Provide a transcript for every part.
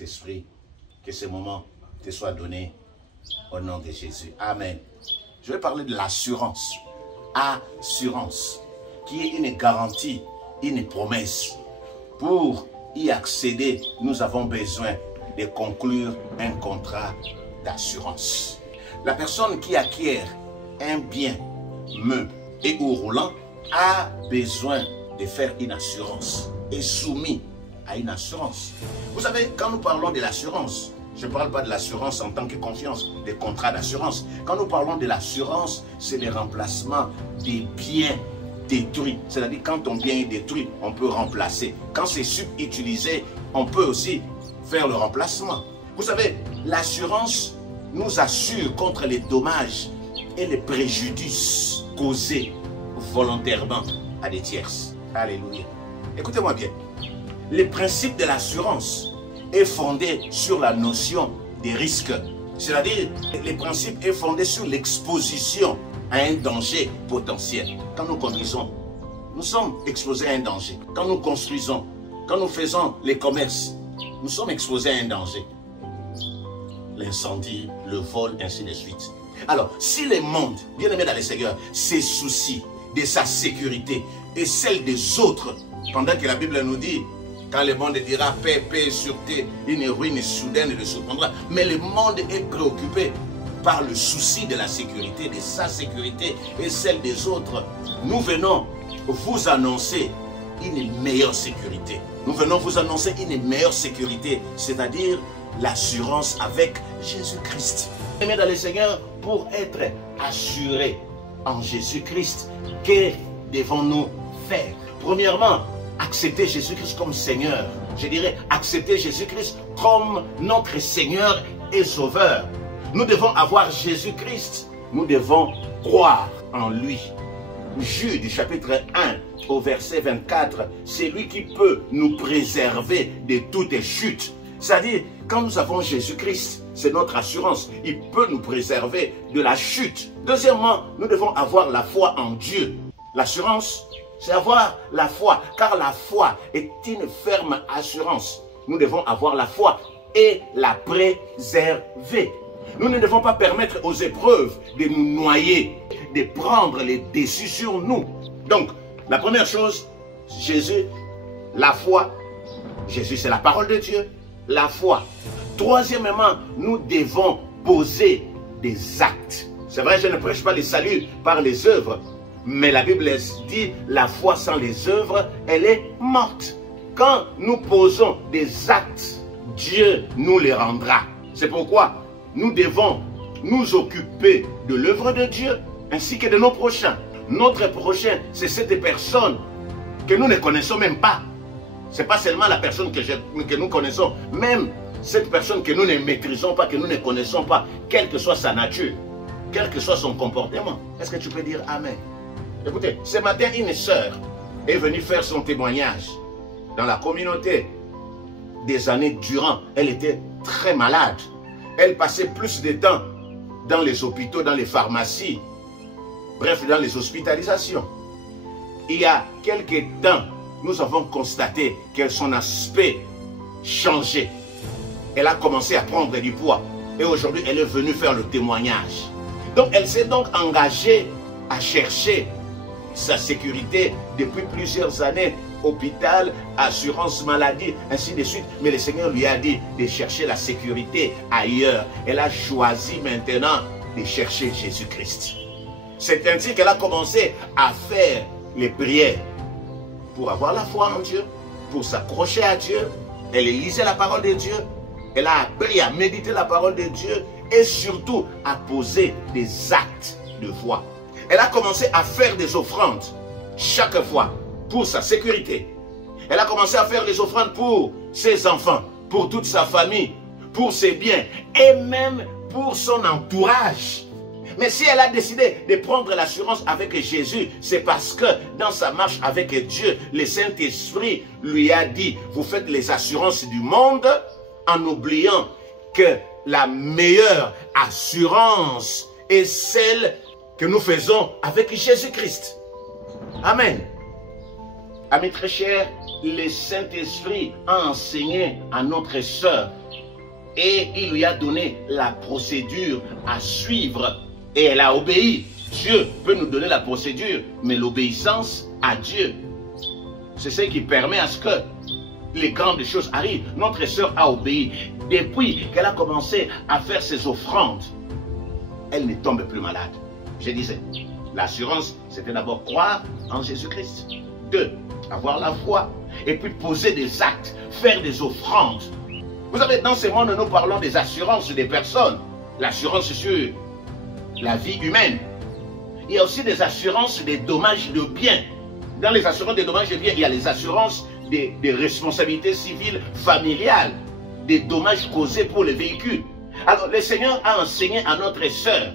Saint-Esprit, que ce moment te soit donné au nom de Jésus. Amen. Je vais parler de l'assurance. Assurance, qui est une garantie, une promesse. Pour y accéder, nous avons besoin de conclure un contrat d'assurance. La personne qui acquiert un bien meuble et ou roulant a besoin de faire une assurance, est soumis à une assurance. Vous savez, quand nous parlons de l'assurance, je ne parle pas de l'assurance en tant que confiance, des contrats d'assurance. Quand nous parlons de l'assurance, c'est le remplacement des biens détruits. C'est-à-dire quand ton bien est détruit, on peut remplacer. Quand c'est subutilisé, on peut aussi faire le remplacement. Vous savez, l'assurance nous assure contre les dommages et les préjudices causés volontairement à des tierces. Alléluia. Écoutez-moi bien. Le principe de l'assurance est fondé sur la notion des risques. C'est-à-dire, le principe est fondé sur l'exposition à un danger potentiel. Quand nous conduisons, nous sommes exposés à un danger. Quand nous construisons, quand nous faisons les commerces, nous sommes exposés à un danger. L'incendie, le vol, ainsi de suite. Alors, si le monde, bien aimé dans le Seigneur, se soucie de sa sécurité et celle des autres, pendant que la Bible nous dit, quand le monde dira paix, paix et sûreté, une ruine soudaine le surprendra. Mais le monde est préoccupé par le souci de la sécurité, de sa sécurité et celle des autres. Nous venons vous annoncer une meilleure sécurité. Nous venons vous annoncer une meilleure sécurité, c'est-à-dire l'assurance avec Jésus-Christ. Aimé dans le Seigneur, pour être assuré en Jésus-Christ, que devons-nous faire? Premièrement, accepter Jésus-Christ comme Seigneur. Je dirais accepter Jésus-Christ comme notre Seigneur et Sauveur. Nous devons avoir Jésus-Christ. Nous devons croire en lui. Jude chapitre 1 au verset 24, c'est lui qui peut nous préserver de toutes chutes. C'est-à-dire, quand nous avons Jésus-Christ, c'est notre assurance. Il peut nous préserver de la chute. Deuxièmement, nous devons avoir la foi en Dieu. L'assurance, c'est avoir la foi, car la foi est une ferme assurance. Nous devons avoir la foi et la préserver. Nous ne devons pas permettre aux épreuves de nous noyer, de prendre les décisions sur nous. Donc, la première chose, Jésus, la foi. Jésus, c'est la parole de Dieu, la foi. Troisièmement, nous devons poser des actes. C'est vrai, je ne prêche pas le salut par les œuvres, mais la Bible dit, la foi sans les œuvres, elle est morte. Quand nous posons des actes, Dieu nous les rendra. C'est pourquoi nous devons nous occuper de l'œuvre de Dieu, ainsi que de nos prochains. Notre prochain, c'est cette personne que nous ne connaissons même pas. Ce n'est pas seulement la personne que nous connaissons, même cette personne que nous ne maîtrisons pas, que nous ne connaissons pas, quelle que soit sa nature, quel que soit son comportement. Est-ce que tu peux dire Amen? Écoutez, ce matin, une sœur est venue faire son témoignage dans la communauté. Des années durant, elle était très malade. Elle passait plus de temps dans les hôpitaux, dans les pharmacies, bref, dans les hospitalisations. Il y a quelques temps, nous avons constaté que son aspect changeait. Elle a commencé à prendre du poids. Et aujourd'hui, elle est venue faire le témoignage. Donc, elle s'est donc engagée à chercher sa sécurité depuis plusieurs années. Hôpital, assurance maladie, ainsi de suite. Mais le Seigneur lui a dit de chercher la sécurité ailleurs. Elle a choisi maintenant de chercher Jésus-Christ. C'est ainsi qu'elle a commencé à faire les prières pour avoir la foi en Dieu, pour s'accrocher à Dieu. Elle lisait la parole de Dieu. Elle a appris à méditer la parole de Dieu et surtout à poser des actes de foi. Elle a commencé à faire des offrandes chaque fois pour sa sécurité. Elle a commencé à faire des offrandes pour ses enfants, pour toute sa famille, pour ses biens et même pour son entourage. Mais si elle a décidé de prendre l'assurance avec Jésus, c'est parce que dans sa marche avec Dieu, le Saint-Esprit lui a dit, vous faites les assurances du monde en oubliant que la meilleure assurance est celle que nous faisons avec Jésus-Christ. Amen. Amis très chers, le Saint-Esprit a enseigné à notre sœur Et il lui a donné la procédure à suivre. Et elle a obéi. Dieu peut nous donner la procédure, mais l'obéissance à Dieu, c'est ce qui permet à ce que les grandes choses arrivent. Notre sœur a obéi. Depuis qu'elle a commencé à faire ses offrandes, elle ne tombe plus malade. Je disais, l'assurance, c'était d'abord croire en Jésus-Christ. 2, avoir la foi. Et puis poser des actes, faire des offrandes. Vous savez, dans ce monde, nous parlons des assurances des personnes. L'assurance sur la vie humaine. Il y a aussi des assurances des dommages de biens. Dans les assurances des dommages de biens, il y a les assurances des responsabilités civiles familiales, des dommages causés pour les véhicules. Alors, le Seigneur a enseigné à notre sœur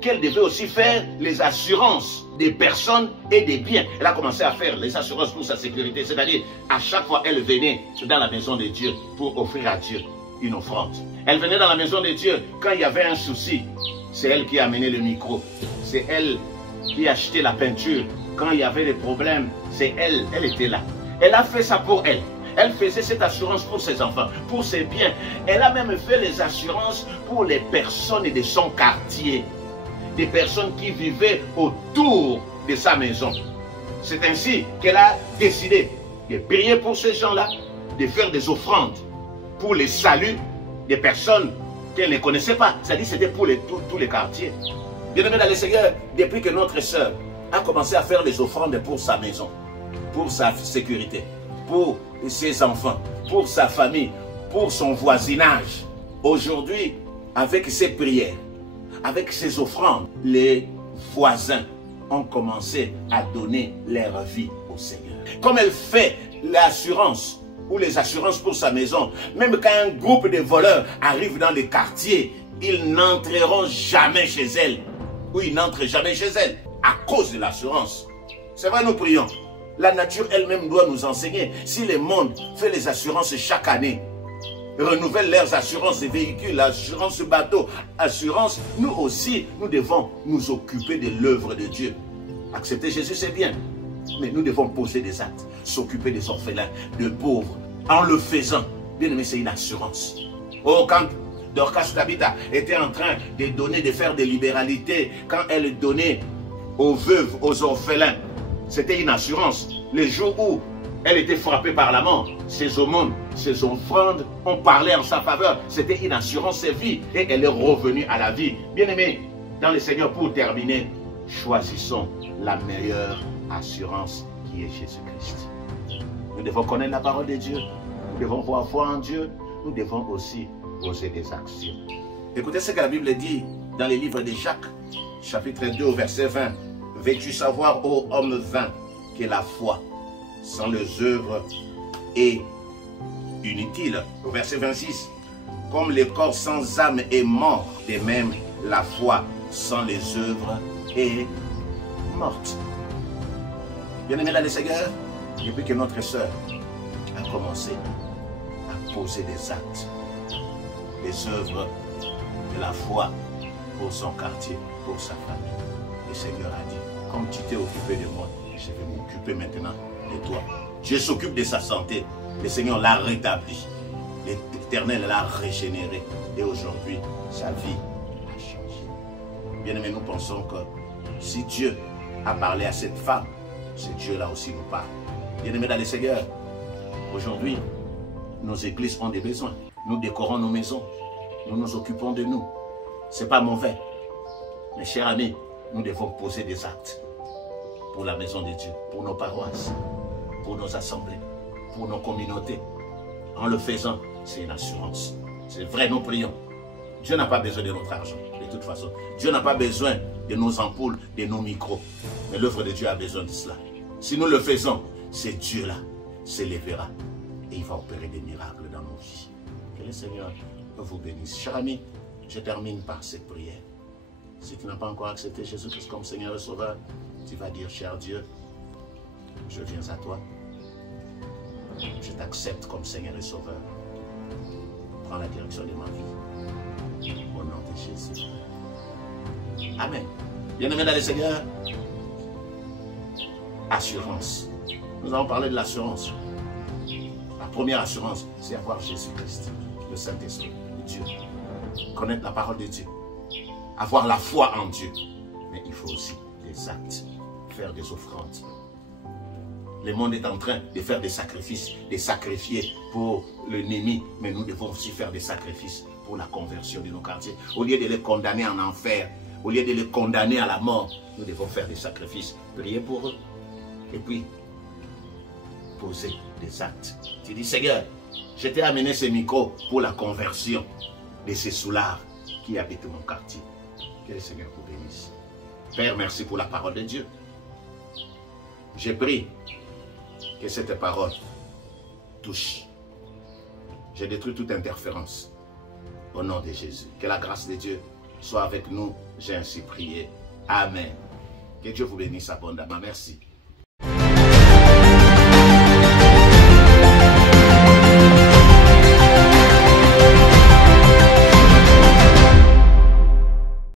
qu'elle devait aussi faire les assurances des personnes et des biens. Elle a commencé à faire les assurances pour sa sécurité, c'est-à-dire à chaque fois elle venait dans la maison de Dieu pour offrir à Dieu une offrande. Elle venait dans la maison de Dieu quand il y avait un souci. C'est elle qui a amené le micro. C'est elle qui a acheté la peinture. Quand il y avait des problèmes, c'est elle, elle était là. Elle a fait ça pour elle. Elle faisait cette assurance pour ses enfants, pour ses biens. Elle a même fait les assurances pour les personnes de son quartier. Des personnes qui vivaient autour de sa maison. C'est ainsi qu'elle a décidé de prier pour ces gens-là, de faire des offrandes pour le salut des personnes qu'elle ne connaissait pas. C'est-à-dire que c'était pour tous les quartiers. Bien-aimés dans le Seigneur, depuis que notre sœur a commencé à faire les offrandes pour sa maison, pour sa sécurité, pour ses enfants, pour sa famille, pour son voisinage, aujourd'hui, avec ses prières, avec ses offrandes, les voisins ont commencé à donner leur vie au Seigneur. Comme elle fait l'assurance ou les assurances pour sa maison, même quand un groupe de voleurs arrive dans les quartiers, ils n'entreront jamais chez elle, ou ils n'entrent jamais chez elle, à cause de l'assurance. C'est vrai, nous prions. La nature elle-même doit nous enseigner. Si le monde fait les assurances chaque année, renouvelle leurs assurances des véhicules, assurance bateau, assurance, nous aussi, nous devons nous occuper de l'œuvre de Dieu. Accepter Jésus, c'est bien, mais nous devons poser des actes, s'occuper des orphelins, des pauvres. En le faisant, bien aimé, c'est une assurance. Oh, quand Dorcas Tabitha était en train de donner, de faire des libéralités, quand elle donnait aux veuves, aux orphelins, c'était une assurance. Les jours où elle était frappée par la mort, ses aumônes, ses offrandes ont parlé en sa faveur. C'était une assurance de vie et elle est revenue à la vie. Bien-aimés, dans le Seigneur, pour terminer, choisissons la meilleure assurance qui est Jésus-Christ. Nous devons connaître la parole de Dieu, nous devons avoir foi en Dieu, nous devons aussi poser des actions. Écoutez ce que la Bible dit dans les livres de Jacques, chapitre 2, verset 20. Veux-tu savoir, ô homme vain, que la foi sans les œuvres est inutile. Au verset 26, comme le corps sans âme est mort, de même la foi sans les œuvres est morte. Bien-aimés dans le Seigneur, depuis que notre sœur a commencé à poser des actes, des œuvres de la foi pour son quartier, pour sa famille, le Seigneur a dit, comme tu t'es occupé de moi, je vais m'occuper maintenant de toi. Dieu s'occupe de sa santé. Le Seigneur l'a rétabli. L'Éternel l'a régénéré. Et aujourd'hui, sa vie a changé. Bien aimé, nous pensons que si Dieu a parlé à cette femme, ce Dieu-là aussi nous parle. Bien aimé dans le Seigneur, aujourd'hui, nos églises ont des besoins. Nous décorons nos maisons. Nous nous occupons de nous. Ce n'est pas mauvais. Mes chers amis, nous devons poser des actes pour la maison de Dieu, pour nos paroisses, pour nos assemblées, pour nos communautés. En le faisant, c'est une assurance. C'est vrai, nous prions. Dieu n'a pas besoin de notre argent, de toute façon. Dieu n'a pas besoin de nos ampoules, de nos micros. Mais l'œuvre de Dieu a besoin de cela. Si nous le faisons, c'est Dieu-là s'élèvera et il va opérer des miracles dans nos vies. Que le Seigneur vous bénisse. Chers amis, je termine par cette prière. Si tu n'as pas encore accepté Jésus-Christ comme Seigneur et Sauveur, tu vas dire, cher Dieu, je viens à toi. Je t'accepte comme Seigneur et Sauveur. Prends la direction de ma vie. Au nom de Jésus. Amen. Bien-aimés dans le Seigneur, assurance. Nous allons parler de l'assurance. La première assurance, c'est avoir Jésus-Christ, le Saint-Esprit. Dieu, connaître la parole de Dieu, avoir la foi en Dieu. Mais il faut aussi des actes, faire des offrandes. Le monde est en train de faire des sacrifices, de sacrifier pour l'ennemi, mais nous devons aussi faire des sacrifices pour la conversion de nos quartiers. Au lieu de les condamner en enfer, au lieu de les condamner à la mort, nous devons faire des sacrifices, prier pour eux, et puis poser des actes. Tu dis, Seigneur, je t'ai amené ce micro pour la conversion de ces soulards qui habitent mon quartier. Que le Seigneur vous bénisse. Père, merci pour la parole de Dieu. Je prie que cette parole touche. Je détruis toute interférence au nom de Jésus. Que la grâce de Dieu soit avec nous. J'ai ainsi prié. Amen. Que Dieu vous bénisse abondamment. Merci.